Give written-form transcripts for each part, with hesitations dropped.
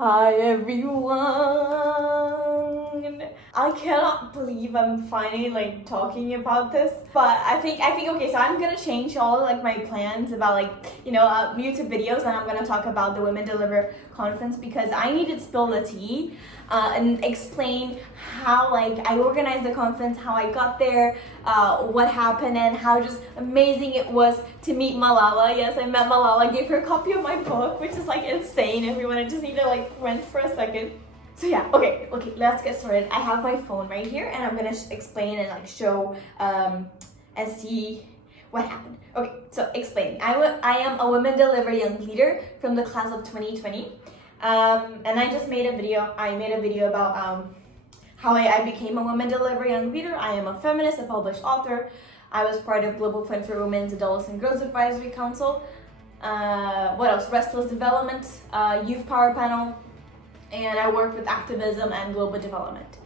Hi everyone! I cannot believe I'm finally talking about this, but I think okay, so I'm gonna change all my plans about YouTube videos, and I'm gonna talk about the Women Deliver conference because I need to spill the tea and explain how I organized the conference, how I got there, what happened, and how just amazing it was to meet Malala. Yes, I met Malala, gave her a copy of my book, which is insane, everyone. I just need to rent for a second. So yeah, okay, let's get started. I have my phone right here, and I'm gonna explain and show and see what happened. Okay, so explaining. I am a Women Deliver Young Leader from the class of 2020, and I just made a video. I made a video about how I became a Women Deliver Young Leader. I am a feminist, a published author. I was part of Global Fund for Women's, Adults, and Girls Advisory Council. What else? Restless Development, Youth Power Panel, and I work with activism and global development.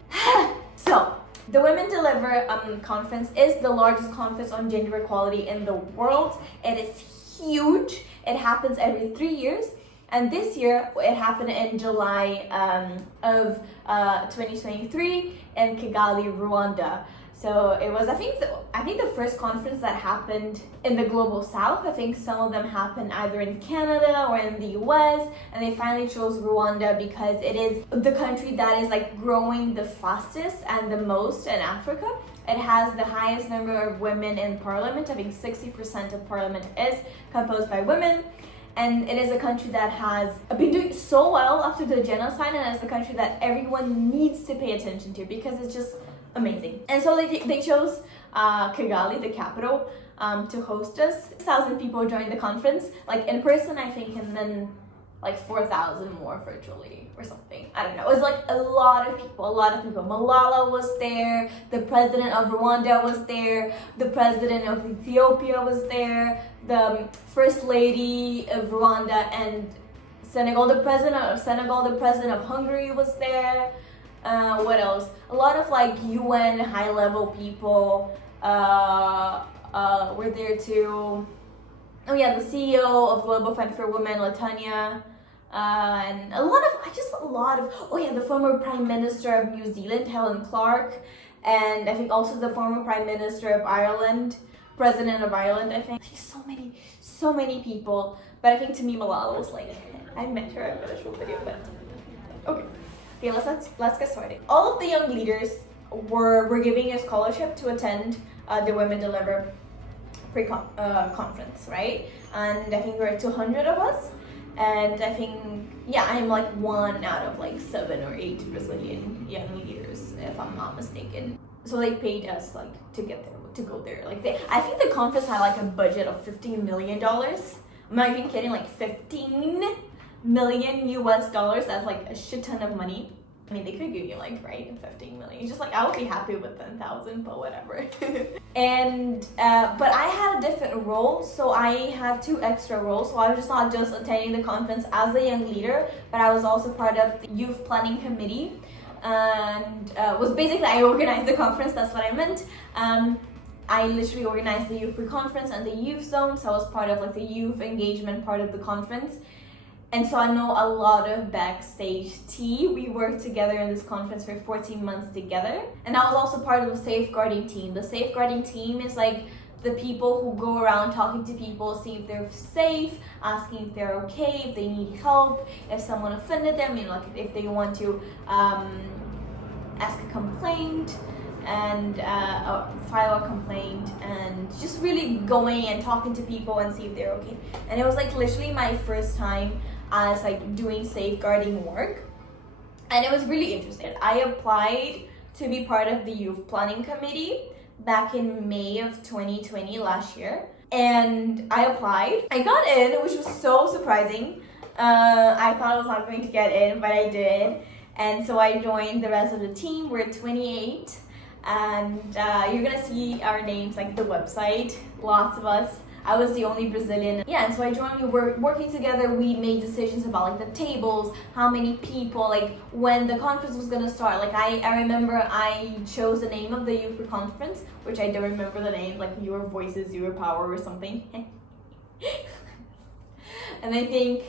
So, the Women Deliver conference is the largest conference on gender equality in the world. It is huge. It happens every 3 years. And this year, it happened in July of 2023 in Kigali, Rwanda. So it was, I think the first conference that happened in the global south. I think some of them happened either in Canada or in the US, and they finally chose Rwanda because it is the country that is growing the fastest and the most in Africa. It has the highest number of women in parliament. I think 60% of parliament is composed by women. And it is a country that has been doing so well after the genocide, and it's a country that everyone needs to pay attention to because it's just amazing. And so they chose Kigali, the capital, to host us. 6,000 people joined the conference, in person, I think, and then 4,000 more virtually or something. I don't know. It was a lot of people. Malala was there, the president of Rwanda was there, the president of Ethiopia was there, the first lady of Rwanda and Senegal, the president of Senegal, the president of Hungary was there. What else? A lot of UN high-level people were there too. Oh yeah, the CEO of Global Fund for Women, Latanya, and a lot of the former Prime Minister of New Zealand, Helen Clark, and I think also the former Prime Minister of Ireland, President of Ireland, I think. So many people, but I think to me Malala was I met her. I'm gonna show a video, but okay, let's get started. All of the young leaders were giving a scholarship to attend the Women Deliver conference, right? And I think there were 200 of us, and I think I'm one out of 7 or 8 Brazilian young leaders, if I'm not mistaken. So they paid us to get there, to go there. I think the conference had a budget of $15 million. I'm not even kidding, 15 million US dollars. That's a shit ton of money. I mean, they could give you 15 million. Just I would be happy with 10,000, but whatever. And but I had a different role, so I had 2 extra roles. So I was not just attending the conference as a young leader, but I was also part of the youth planning committee, and was basically I organized the conference. That's what I meant. I literally organized the youth pre-conference and the youth zone, so I was part of the youth engagement part of the conference. And so I know a lot of backstage tea. We worked together in this conference for 14 months together. And I was also part of the safeguarding team. The safeguarding team is the people who go around talking to people, see if they're safe, asking if they're okay, if they need help, if someone offended them, if they want to ask a complaint and file a complaint, and just really going and talking to people and see if they're okay. And it was literally my first time as doing safeguarding work, and it was really interesting. I applied to be part of the youth planning committee back in May of 2020 last year, and I applied. I got in, which was so surprising. I thought I was not going to get in, but I did, and so I joined the rest of the team. We're 28, and you're gonna see our names the website, lots of us. I was the only Brazilian. Yeah, and so I joined. We were working together. We made decisions about the tables, how many people, when the conference was gonna start. I remember I chose the name of the youth conference, which I don't remember the name, Your Voices, Your Power or something. And I think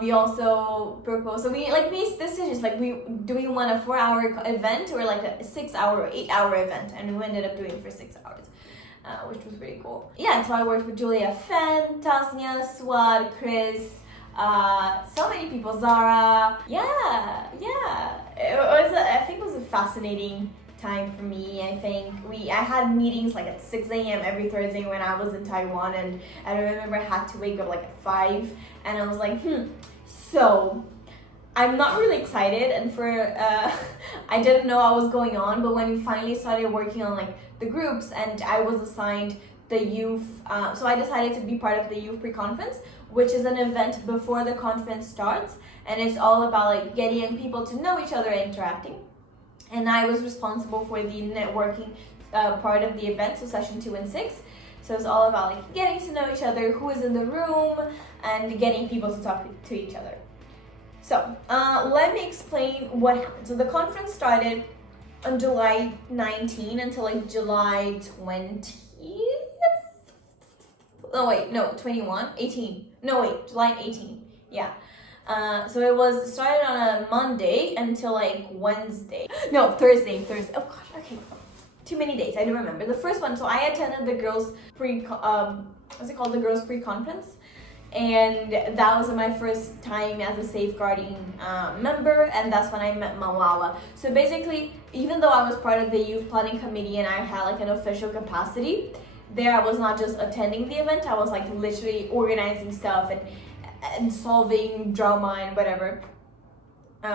We also proposed, so we like made decisions like do we want a 4-hour event or like a 6-hour or 8-hour event, and we ended up doing it for 6 hours, which was pretty cool. Yeah, and so I worked with Julia, Fen, Tasnia, Swad, Chris, so many people, Zara. Yeah, I think it was a fascinating time for me. I think I had meetings like at 6 a.m. every Thursday when I was in Taiwan, and I remember I had to wake up like at 5, and I was like, so I'm not really excited, and I didn't know what was going on, but when we finally started working on like the groups and I was assigned the youth, so I decided to be part of the youth pre-conference, which is an event before the conference starts, and it's all about like getting young people to know each other and interacting. And I was responsible for the networking part of the event, so session 2 and 6. So it's all about like getting to know each other, who is in the room, and getting people to talk to each other. So let me explain what happened. So the conference started on July 19 until like July 20th. Oh wait, no, 21, 18. No wait, July 18. Yeah. So it was started on a Monday until like Wednesday. No, Thursday. Oh gosh, okay. Too many days, I don't remember. The first one, so I attended the girls what's it called? The girls pre-conference. And that was my first time as a safeguarding member, and that's when I met Malala. So basically, even though I was part of the youth planning committee and I had like an official capacity, there I was not just attending the event, I was like literally organizing stuff and solving drama and whatever,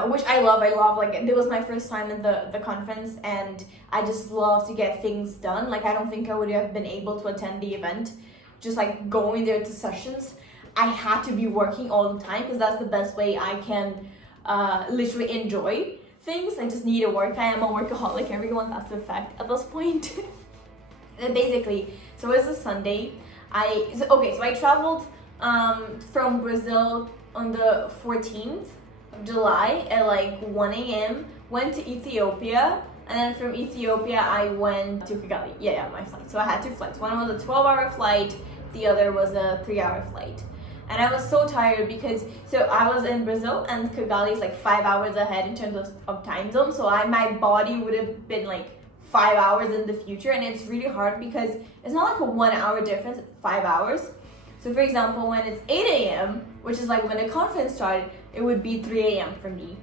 which I love. Like it was my first time in the conference, and I just love to get things done. Like I don't think I would have been able to attend the event just like going there to sessions. I had to be working all the time because that's the best way I can literally enjoy things. I just need to work. I am a workaholic, everyone, that's the fact at this point. And basically, so it was a Sunday. So I traveled from Brazil on the 14th of July at like 1 a.m. Went to Ethiopia, and then from Ethiopia I went to Kigali. Yeah, my flight. So I had 2 flights. One was a 12-hour flight, the other was a 3-hour flight. And I was so tired because, so I was in Brazil and Kigali is like 5 hours ahead in terms of time zone. So my body would have been like 5 hours in the future, and it's really hard because it's not like a 1 hour difference, it's 5 hours. So for example, when it's 8 a.m., which is like when the conference started, it would be 3 a.m. for me,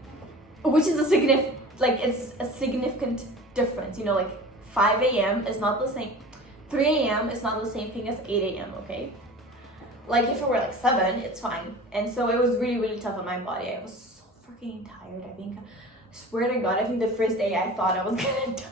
which is it's a significant difference, you know, like 5 a.m. is not the same, 3 a.m. is not the same thing as 8 a.m., okay? Like if it were like 7, it's fine. And so it was really, really tough on my body. I was so freaking tired. I swear to God, I think the first day I thought I was gonna die.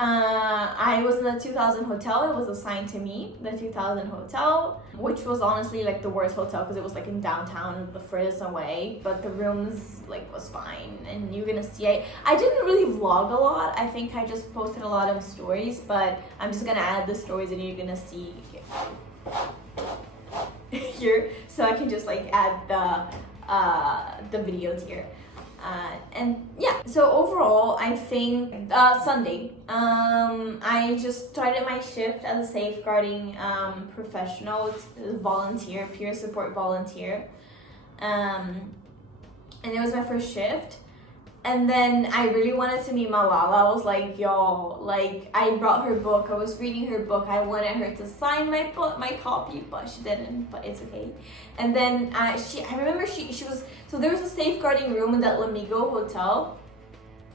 I was in the 2000 hotel. It was assigned to me, the 2000 hotel, which was honestly like the worst hotel because it was like in downtown, the furthest away, but the rooms like was fine. And you're gonna see, I didn't really vlog a lot. I think I just posted a lot of stories, but I'm just gonna add the stories and you're gonna see here, so I can just like add the videos here. And yeah, so overall I think Sunday I just started my shift as a safeguarding professional, volunteer, peer support volunteer, and it was my first shift. And then I really wanted to meet Malala. I was like, y'all, like I brought her book, I was reading her book, I wanted her to sign my book, my copy, but she didn't, but it's okay. And then I remember she was, so there was a safeguarding room in that Lamigo hotel,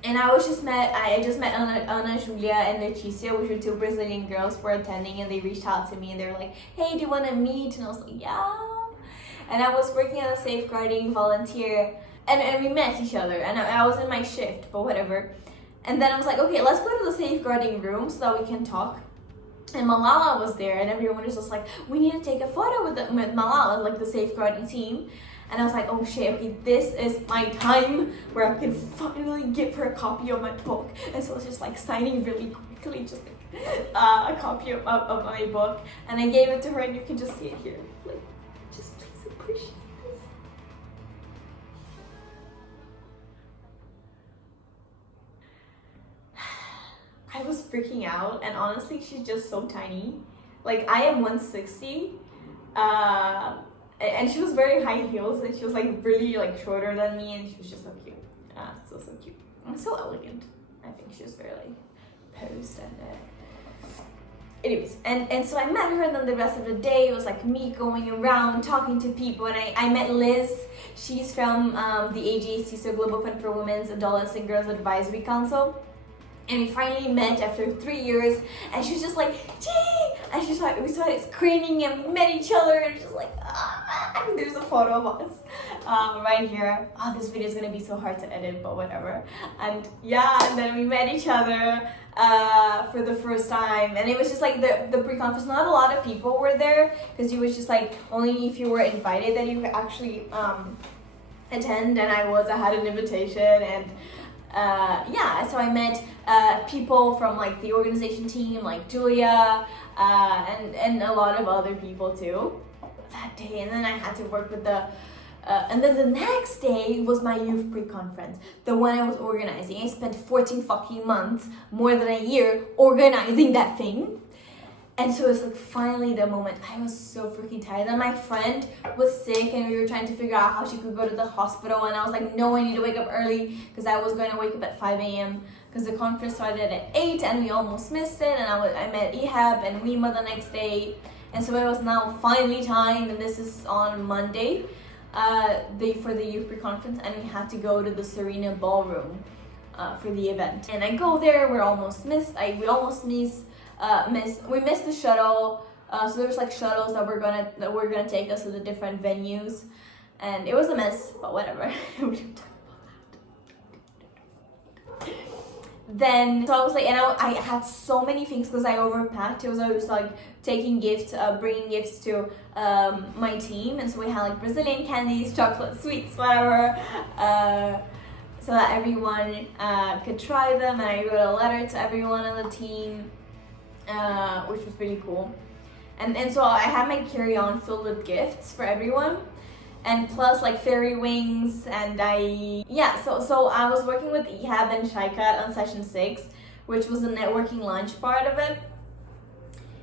and I just met Ana Julia and Leticia, which were 2 Brazilian girls, were attending, and they reached out to me and they were like, hey, do you want to meet? And I was like, yeah. And I was working as a safeguarding volunteer, and we met each other, and I was in my shift, but whatever. And then I was like, okay, let's go to the safeguarding room so that we can talk. And Malala was there, and everyone was just like, we need to take a photo with Malala, like the safeguarding team. And I was like, oh shit, okay, this is my time where I can finally give her a copy of my book. And so I was just like signing really quickly, just like a copy of my book. And I gave it to her, and you can just see it here. Like, just please appreciate this. I was freaking out, and honestly, she's just so tiny. Like, I am 160, And she was very high heels, and she was like really like shorter than me, and she was just so cute. So cute and so elegant. I think she was very like posed and anyways, and so I met her, and then the rest of the day it was like me going around talking to people, and I met Liz. She's from the AGAC, so Global Fund for Women's Adolescent and Girls Advisory Council. And we finally met after 3 years, and she was just like, gee! And we started screaming, and we met each other, and just like, ah! And there's a photo of us right here. Oh, this video is gonna be so hard to edit, but whatever. And yeah, and then we met each other for the first time, and it was just like the pre-conference. Not a lot of people were there, because it was just like only if you were invited that you could actually attend, and I had an invitation, and yeah, so I met people from like the organization team, like Julia, and a lot of other people too that day. And then I had to work with and then the next day was my youth pre-conference, the one I was organizing. I spent 14 fucking months, more than a year, organizing that thing. And so it was like finally the moment. I was so freaking tired. And my friend was sick, and we were trying to figure out how she could go to the hospital. And I was like, no, I need to wake up early, because I was going to wake up at 5 a.m. because the conference started at 8, and we almost missed it. And I met Ehab and Rima the next day. And so it was now finally time, and this is on Monday, for the youth pre-conference, and we had to go to the Serena Ballroom for the event. And I go there. We almost missed the shuttle, so there was like shuttles that were gonna take us to the different venues, and it was a mess, but whatever. We didn't talk about that. Then so I was like, and I had so many things because I overpacked. It was always like taking gifts, bringing gifts to my team, and so we had like Brazilian candies, chocolate, sweets, whatever. So that everyone could try them, and I wrote a letter to everyone on the team. Which was pretty cool, and so I had my carry-on filled with gifts for everyone, and plus like fairy wings, and so I was working with Ehab and Shaikat on session 6, which was the networking lunch part of it,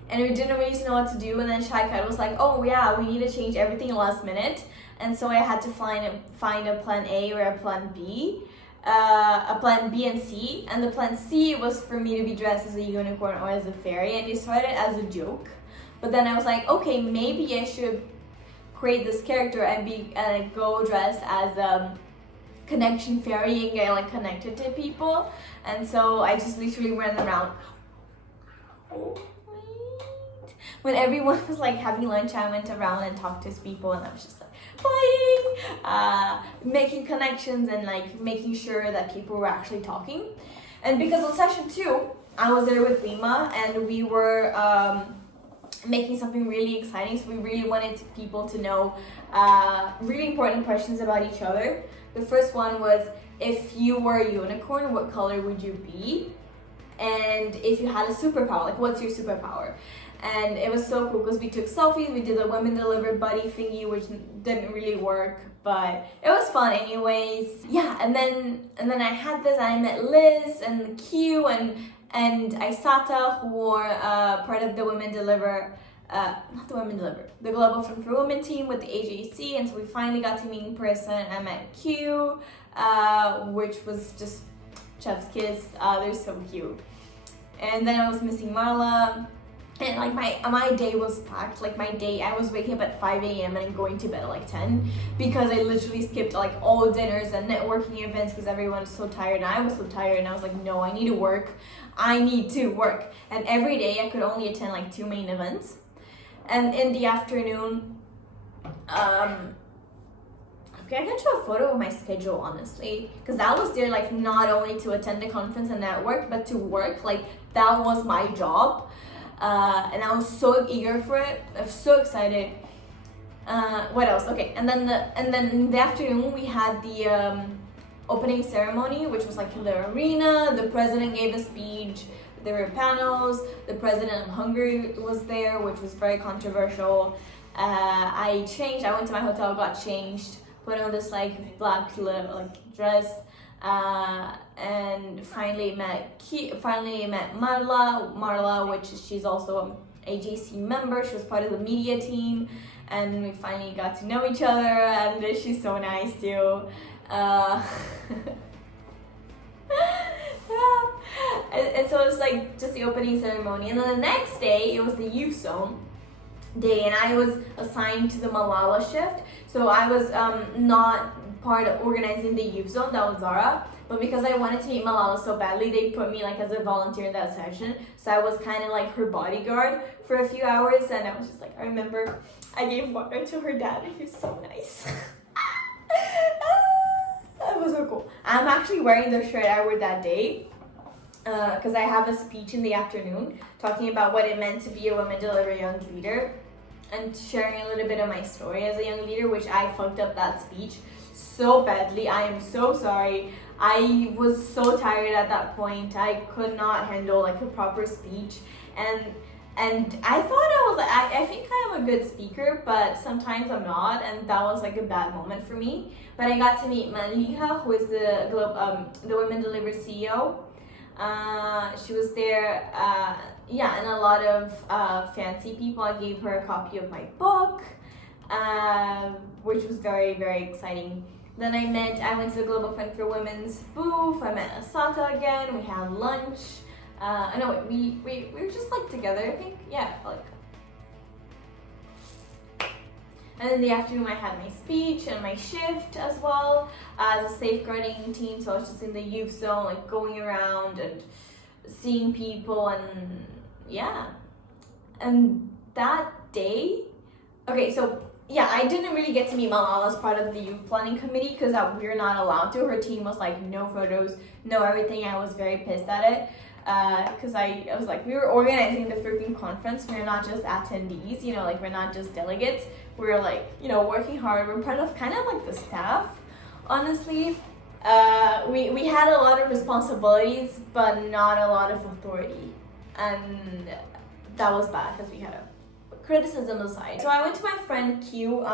and we didn't really know what to do. And then Shaikat was like, oh yeah, we need to change everything last minute, and so I had to find a plan A or a plan B. A plan B and C, and the plan C was for me to be dressed as a unicorn or as a fairy, and it started as a joke, but then I was like, okay, maybe I should create this character and go dressed as a connection fairy and get like connected to people. And so I just literally ran around. When everyone was like having lunch, I went around and talked to people, and I was just like playing, making connections, and like making sure that people were actually talking. And because on session 2, I was there with Lima, and we were making something really exciting. So we really wanted people to know really important questions about each other. The first one was, if you were a unicorn, what color would you be? And if you had a superpower, like what's your superpower? And it was so cool because we took selfies, we did a women delivered buddy thingy, which didn't really work, but it was fun anyways. Yeah, and then I had this, and I met Liz and Q and Aisata, who were part of the the Global Fund for Women team with the AJC, and so we finally got to meet in person. I met Q, which was just chef's kiss. They're so cute. And then I was missing Marla. And like my day was packed. Like my day, I was waking up at 5 a.m. and going to bed at like 10 because I literally skipped like all dinners and networking events because everyone was so tired, and I was so tired, and I was like, no, I need to work. And every day I could only attend like 2 main events. And in the afternoon, okay, I can show a photo of my schedule honestly, because I was there like not only to attend the conference and network, but to work. Like that was my job. And I was so eager for it. I was so excited. What else? Okay, and then in the afternoon we had the opening ceremony, which was like in the arena. The president gave a speech. There were panels. The president of Hungary was there, which was very controversial. I changed. I went to my hotel, got changed, put on this like black dress. And finally met Marla, which she's also an AJC member. She was part of the media team, and we finally got to know each other, and she's so nice too. And so it was like just the opening ceremony, and then the next day it was the youth zone day, and I was assigned to the Malala shift, so I was not part of organizing the youth zone. That was Zara, but because I wanted to meet Malala so badly, they put me like as a volunteer in that section, so I was kind of like her bodyguard for a few hours, and I was just like, I remember I gave water to her dad, and he was so nice. That was so cool. I'm actually wearing the shirt I wore that day because I have a speech in the afternoon talking about what it meant to be a women deliver young leader, and sharing a little bit of my story as a young leader, which I fucked up that speech so badly. I am so sorry. I was so tired at that point. I could not handle like a proper speech, and I thought I was like, I think I am a good speaker, but sometimes I'm not, and that was like a bad moment for me. But I got to meet Maliha, who is the Women Deliver CEO. She was there, and a lot of fancy people. I gave her a copy of my book, which was very, very exciting. Then I went to the Global Fund for Women's booth. I met Asata again. We had lunch. We were just like together, I think. Yeah, like. And in the afternoon, I had my speech and my shift as well as a safeguarding team. So I was just in the youth zone, like going around and seeing people, and yeah. And that day, okay, so yeah, I didn't really get to meet Malala as part of the youth planning committee because we were not allowed to. Her team was like, no photos, no everything. I was very pissed at it. Because I was like, we were organizing the freaking conference. We're not just attendees, like we're not just delegates. We're like, working hard. We're part of kind of like the staff, honestly. We had a lot of responsibilities, but not a lot of authority. And that was bad because we had a criticism aside. So I went to my friend Q.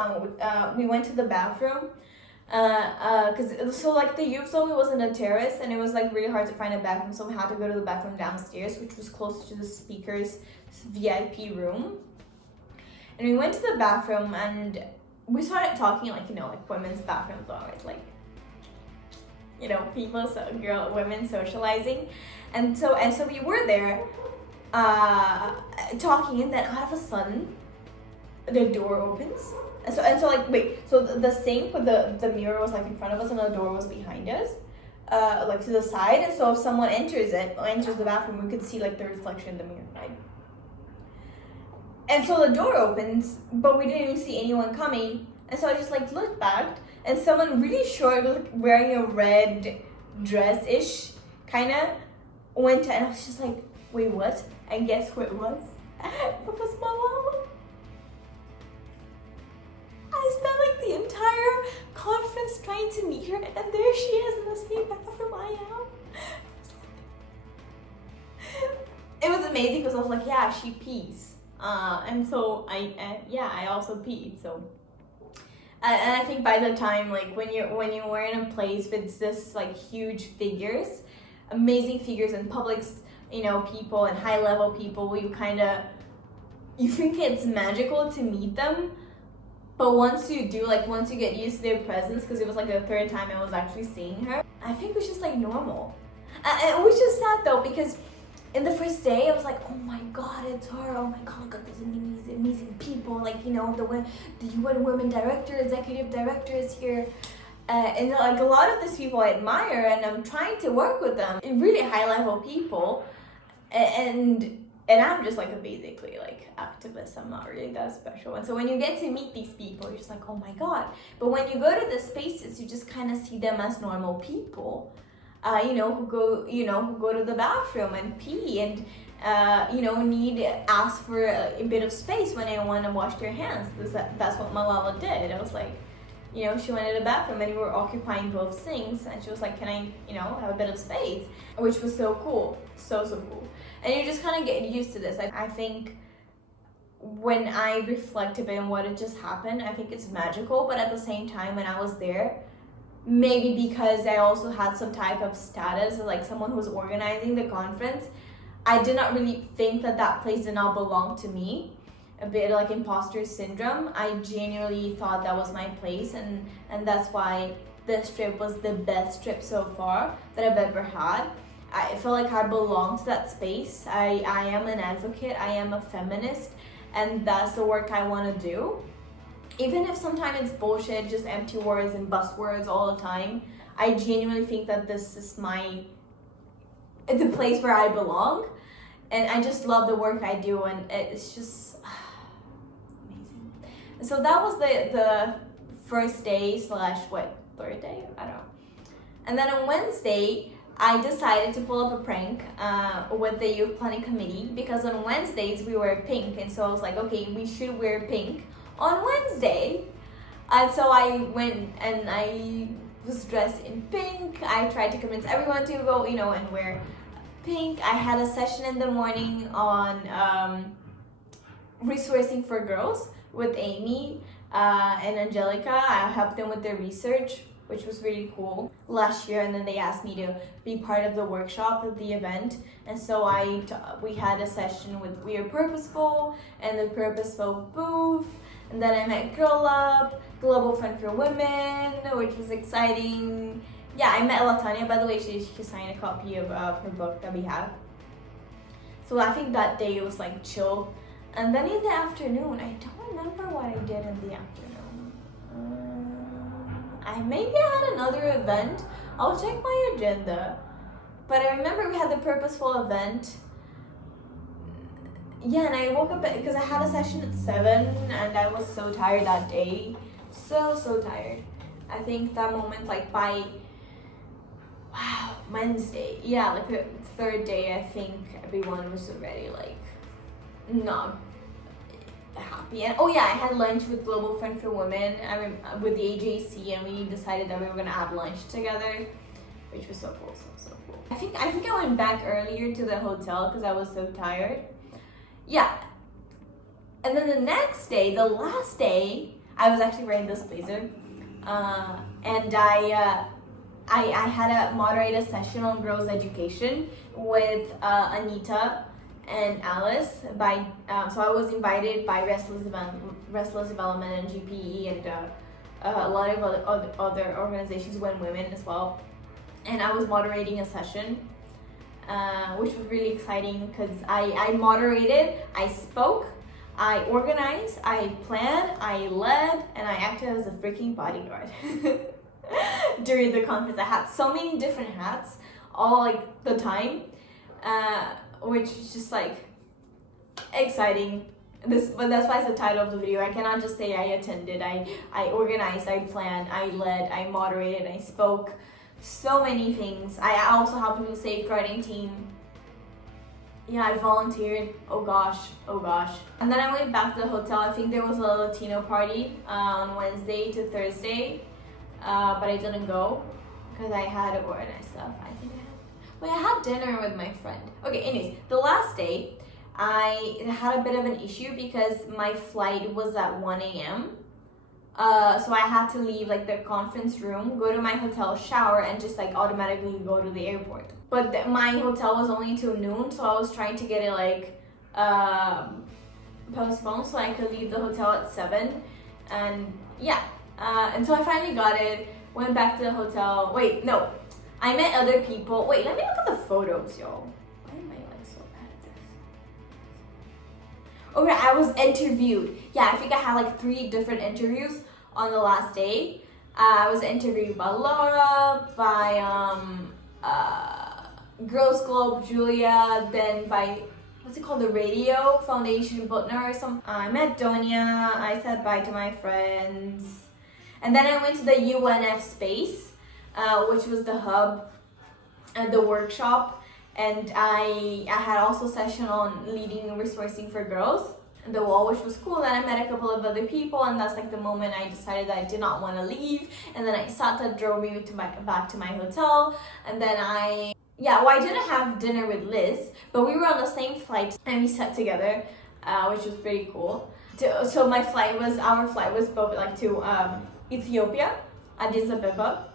We went to the bathroom. Like the youth zone was in a terrace, and it was like really hard to find a bathroom, so we had to go to the bathroom downstairs, which was close to the speaker's VIP room. And we went to the bathroom, and we started talking like women's bathrooms always like women socializing, and so we were there talking, and then out of a sudden the door opens. So the sink with the mirror was like in front of us, and the door was behind us, like to the side. And so if someone enters the bathroom, we could see like the reflection in the mirror, right? And so the door opens, but we didn't even see anyone coming. And so I just like looked back, and someone really short, like wearing a red dress-ish, kind of went to, and I was just like, wait, what? And guess who it was? It was Malala. I spent like the entire conference trying to meet her, and there she is in the same bathroom I am. It was amazing because I was like, yeah, she pees. And so I also peed. So, and I think by the time when you're in a place with this like huge figures, amazing figures and publics, people and high level people, you think it's magical to meet them. But once you get used to their presence, because it was like the third time I was actually seeing her, I think it was just like normal. Which is sad though, because in the first day I was like, oh my god, it's her. Oh my god, look at these amazing people. Like, the UN Women Director, Executive Director is here. And like a lot of these people I admire, and I'm trying to work with them. Really high level people. And I'm just like basically like activist. I'm not really that special. And so when you get to meet these people, you're just like, oh my god. But when you go to the spaces, you just kind of see them as normal people, who go to the bathroom and pee and ask for a bit of space when they want to wash their hands. That's what Malala did. I was like, she wanted a bathroom, and we were occupying both sinks, and she was like, can I, have a bit of space? Which was so cool. So cool. And you just kind of get used to this. I think when I reflect a bit on what had just happened, I think it's magical, but at the same time, when I was there, maybe because I also had some type of status, like someone who was organizing the conference, I did not really think that place did not belong to me. a bit like imposter syndrome. I genuinely thought that was my place, and that's why this trip was the best trip so far that I've ever had. I feel like I belong to that space. I am an advocate, I am a feminist, and that's the work I want to do. Even if sometimes it's bullshit, just empty words and buzzwords all the time, I genuinely think that this is the place where I belong. And I just love the work I do, and it's just amazing. So that was the first day / third day? I don't know. And then on Wednesday, I decided to pull up a prank with the youth planning committee, because on Wednesdays we wear pink, and so I was like, okay, we should wear pink on Wednesday. And so I went and I was dressed in pink. I tried to convince everyone to go, and wear pink. I had a session in the morning on resourcing for girls with Amy and Angelica. I helped them with their research, which was really cool last year, and then they asked me to be part of the workshop at the event. And so we had a session with We Are Purposeful and the Purposeful booth, and then I met Girl Up, Global Fund for Women, which was exciting. Yeah, I met Latanya, by the way. She signed a copy of her book that we have. So I think that day it was like chill. And then in the afternoon, I don't remember what I did in the afternoon. Maybe I had another event. I'll check my agenda. But I remember we had the Purposeful event. Yeah, and I woke up because I had a session at 7, and I was so tired that day. So tired. I think that moment, like by Wednesday, yeah, like the third day, I think everyone was already like not happy. And oh yeah, I had lunch with Global Fund for Women, with the AJC, and we decided that we were gonna have lunch together, which was so cool, so cool. I think I went back earlier to the hotel because I was so tired. Yeah, and then the next day, the last day, I was actually wearing this blazer, and I had a moderated session on girls' education with Anita and Alice. So I was invited by Restless Development and GPE and a lot of other organizations, When Women as well. And I was moderating a session, which was really exciting because I moderated, I spoke, I organized, I planned, I led, and I acted as a freaking bodyguard. During the conference, I had so many different hats all like the time, which is just like exciting. But that's why it's the title of the video. I cannot just say I attended. I organized, I planned, I led, I moderated, I spoke. So many things. I also helped with the safeguarding team. Yeah, I volunteered. Oh gosh. And then I went back to the hotel. I think there was a Latino party on Wednesday to Thursday. But I didn't go because I had to organize stuff. I had dinner with my friend. Okay, anyways, the last day, I had a bit of an issue because my flight was at 1 a.m. So I had to leave like the conference room, go to my hotel, shower, and just like automatically go to the airport. But my hotel was only till noon, so I was trying to get it like postponed so I could leave the hotel at 7. And yeah. And so I finally got it, went back to the hotel. Wait, no, I met other people. Wait, let me look at the photos, y'all. Why am I like so bad at this? Okay, I was interviewed. Yeah, I think I had like 3 different interviews on the last day. I was interviewed by Laura, by Girls Globe, Julia, then by, what's it called, the Radio Foundation, Butner or something. I met Donia, I said bye to my friends. And then I went to the UNF space, which was the hub and the workshop. And I had also a session on leading and resourcing for girls, the wall, which was cool. Then I met a couple of other people, and that's like the moment I decided that I did not want to leave. And then Sata drove me back to my hotel. And then I didn't have dinner with Liz, but we were on the same flight and we sat together, which was pretty cool. So our flight was both like to Ethiopia, Addis Ababa,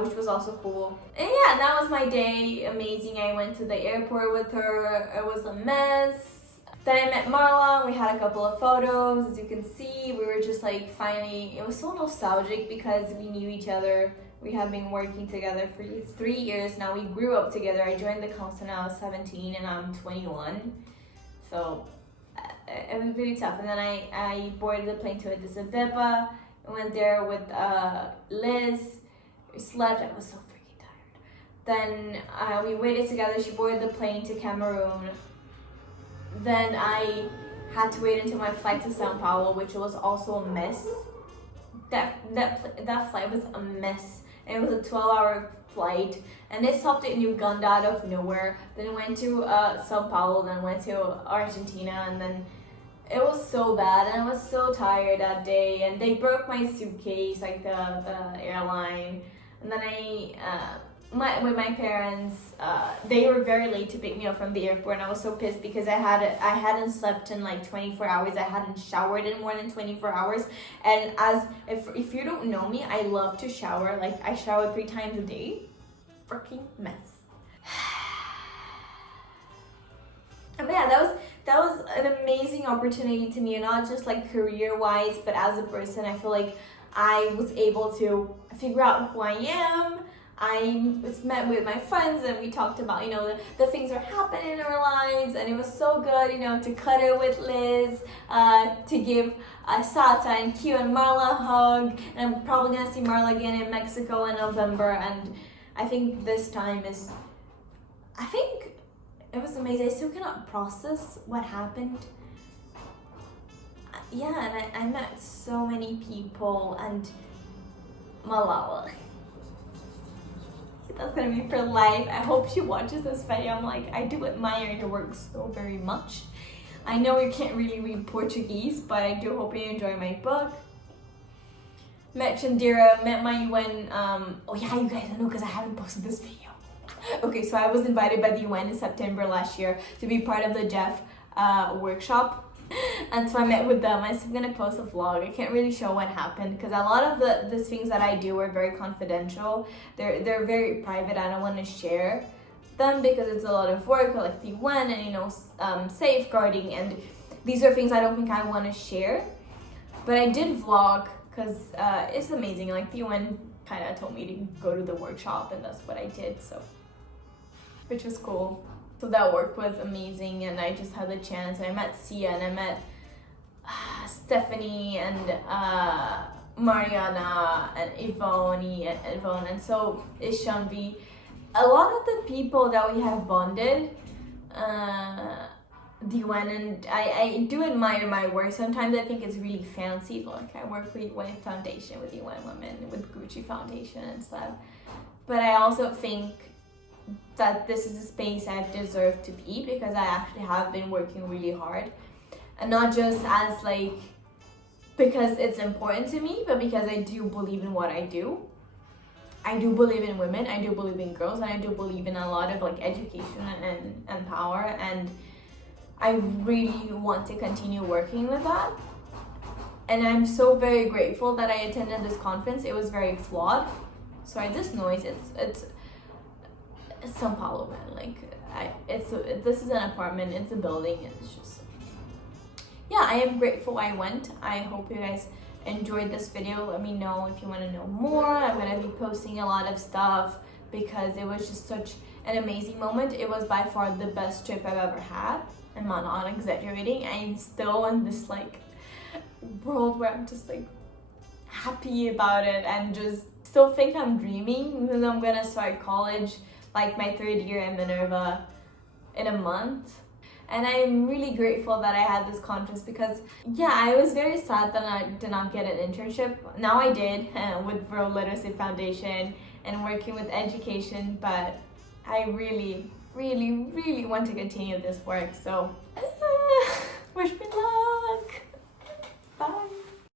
which was also cool. And yeah, that was my day. Amazing. I went to the airport with her. It was a mess. Then I met Marla, we had a couple of photos. As you can see, we were just like finally, it was so nostalgic because we knew each other. We have been working together for 3 years now. We grew up together. I joined the council when I was 17 and I'm 21. So it was really tough. And then I boarded the plane to Addis Ababa. I went there with Liz. We slept. I was so freaking tired. Then we waited together. She boarded the plane to Cameroon. Then I had to wait until my flight to Sao Paulo, which was also a mess. That flight was a mess. And it was a 12-hour flight. And they stopped in Uganda out of nowhere. Then went to Sao Paulo, then went to Argentina, and then it was so bad. And I was so tired that day. And they broke my suitcase, like the airline. And then with my parents, they were very late to pick me up from the airport, and I was so pissed because I hadn't slept in like 24 hours. I hadn't showered in more than 24 hours. And if you don't know me, I love to shower. Like I shower 3 times a day. Freaking mess. But yeah, that was an amazing opportunity to me, not just like career-wise, but as a person. I feel like I was able to figure out who I am. I was met with my friends and we talked about, the things that are happening in our lives, and it was so good, to cuddle with Liz, to give Sata and Q and Marla a hug, and I'm probably gonna see Marla again in Mexico in November, and I think this time it was amazing. I still cannot process what happened. Yeah, and I met so many people, and Malala. That's gonna be for life. I hope she watches this video. I do admire your work so very much. I know you can't really read Portuguese, but I do hope you enjoy my book. Met Chandira, met my UN, oh yeah, you guys don't know because I haven't posted this video. Okay, so I was invited by the UN in September last year to be part of the Jeff workshop. And so I met with them. I'm still gonna post a vlog. I can't really show what happened because a lot of the things that I do are very confidential. They're very private. I don't want to share them because it's a lot of work, like the UN and safeguarding, and these are things I don't think I want to share. But I did vlog because it's amazing. Like the UN kind of told me to go to the workshop, and that's what I did. So, which was cool. So that work was amazing, and I just had the chance. And I met Sia, and I met Stephanie, and Mariana, and Yvonne, and so Ishanvi. A lot of the people that we have bonded, the UN, and I do admire my work. Sometimes I think it's really fancy. Like I work with UN Foundation, with UN Women, with Gucci Foundation and stuff. But I also think that this is a space I deserve to be because I actually have been working really hard, and not just as because it's important to me, but because I do believe in what I do. I do believe in women, I do believe in girls, and I do believe in a lot of education and power, and I really want to continue working with that. And I'm so very grateful that I attended this conference. It was very flawed. Sorry, this noise, it's Sao Paulo, man. This is an apartment, it's a building, and it's just, yeah, I am grateful I went. I hope you guys enjoyed this video. Let me know if you want to know more. I'm gonna be posting a lot of stuff because it was just such an amazing moment. It was by far the best trip I've ever had. I'm not exaggerating. I'm still in this world where I'm just happy about it and just still think I'm dreaming, even though I'm gonna start college my 3rd year in Minerva in a month. And I'm really grateful that I had this conference because, yeah, I was very sad that I did not get an internship. Now I did with World Literacy Foundation and working with education, but I really, really, really want to continue this work. So wish me luck.